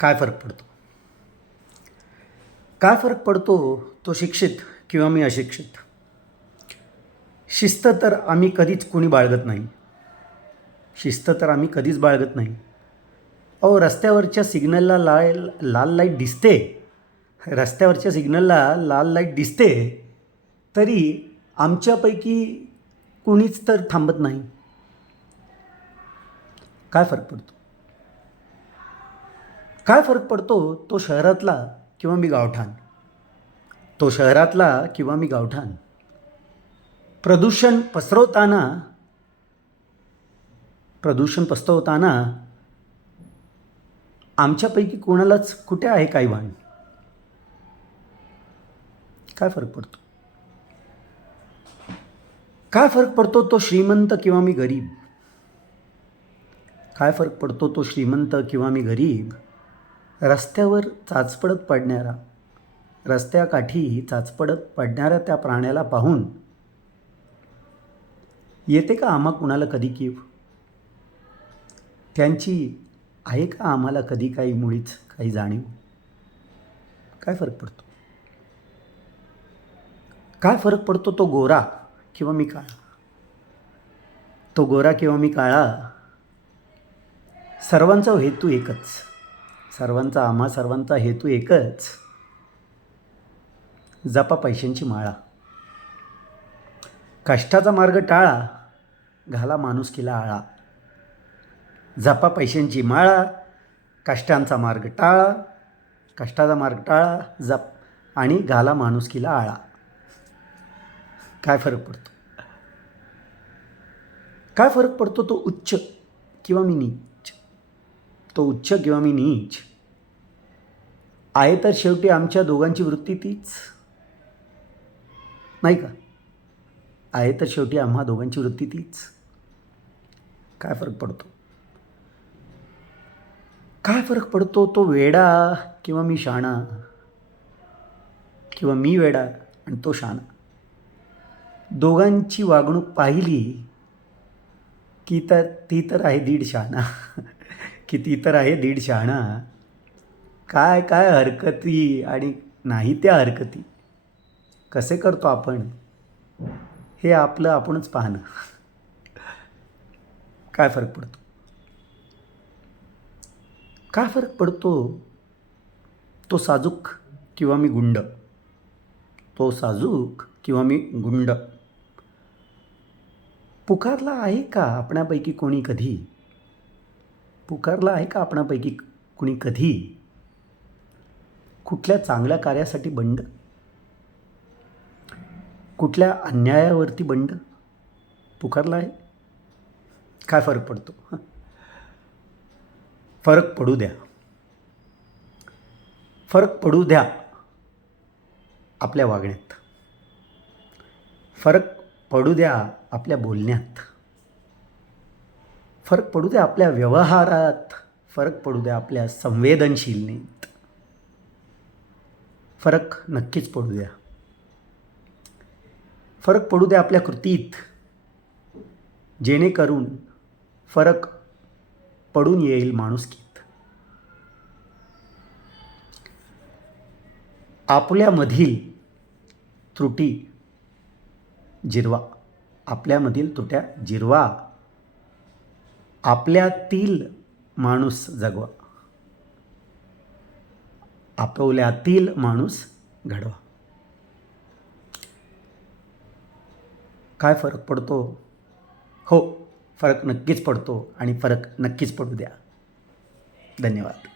काय फरक पडतो? काय फरक पडतो तो शिक्षित किंवा मी अशिक्षित? शिस्त तर आम्ही कधीच कुणी बाळगत नाही. शिस्त तर आम्ही कधीच बाळगत नाही. अहो, रस्त्यावरच्या सिग्नलला लाल लाईट दिसते. रस्त्यावरच्या सिग्नलला लाल लाईट दिसते, तरी आमच्यापैकी कुणीच तर थांबत नाही. काय फरक पडतो? काय फरक पडतो तो शहरातला किंवा मी गावठाण? तो शहरातला किंवा मी गावठाण. प्रदूषण पसरवताना आमच्यापैकी कोणालाच कुठे आहे काही भान? काय फरक पडतो? काय फरक पडतो तो श्रीमंत किंवा मी गरीब? काय फरक पडतो तो श्रीमंत किंवा मी गरीब? रस्त्यावर चाचपडत पडणारा, रस्त्याकाठी चाचपडत पडणाऱ्या त्या प्राण्याला पाहून येते का आम्हा कुणाला कधी कीव? त्यांची आहे का आम्हाला कधी काही मुळीच काही जाणीव? काय फरक पडतो? काय फरक पडतो तो गोरा किंवा मी काळा? तो गोरा किंवा मी काळा, सर्वांचा हेतू एकच. आम्हा सर्वांचा हेतू एकच. जपा पैशांची माळा. कष्टाचा मार्ग टाळा, घाला माणुसकीला आळा. जपा पैशांची माळा, कष्टाचा मार्ग टाळा, जप आणि घाला माणुसकीला आळा. काय फरक पडतो? काय फरक पडतो तो उच्च किंवा मी नीच? तो उच्च किंवा मी नीच आहे तर शेवटी आमच्या दोघांची वृत्ती तीच, नाही का? आहे तर शेवटी आम्हा दोघांची वृत्ती तीच. काय फरक पडतो? काय फरक पडतो तो वेडा किंवा मी शाणा? किंवा मी वेडा आणि तो शाणा. दोघांची वागणूक पाहिली की ती तर आहे दीड शहाणा. काय काय हरकती आणि नाही त्या हरकती कसे करतो आपण, हे आपलं आपणच पाहणं. काय फरक पडतो? काय फरक पडतो तो साजूक किंवा मी गुंड? पुकारला आहे का आपणापैकी कुणी कधी? कुठल्या चांगल्या कार्यासाठी बंड? कुठल्या अन्यायावरती बंड? पुकारला आहे? काय फरक पडतो? फरक पडू द्या आपल्या वागण्यात. फरक पडू द्या आपल्या बोलण्यात. फरक पडू द्या आपल्या व्यवहारात. फरक पडू द्या आपल्या संवेदनशीलतेत. फरक नक्कीच पडू द्या. फरक पडू द्या आपल्या कृतीत, जेणेकरून फरक पडून येईल माणुसकीत. आपल्यामधील त्रुटी जिरवा. आपल्यातील माणूस जगवा. आपुल्यातील माणूस घडवा. काय फरक पडतो? हो, फरक नक्कीच पडतो आणि फरक नक्कीच पडू द्या. धन्यवाद.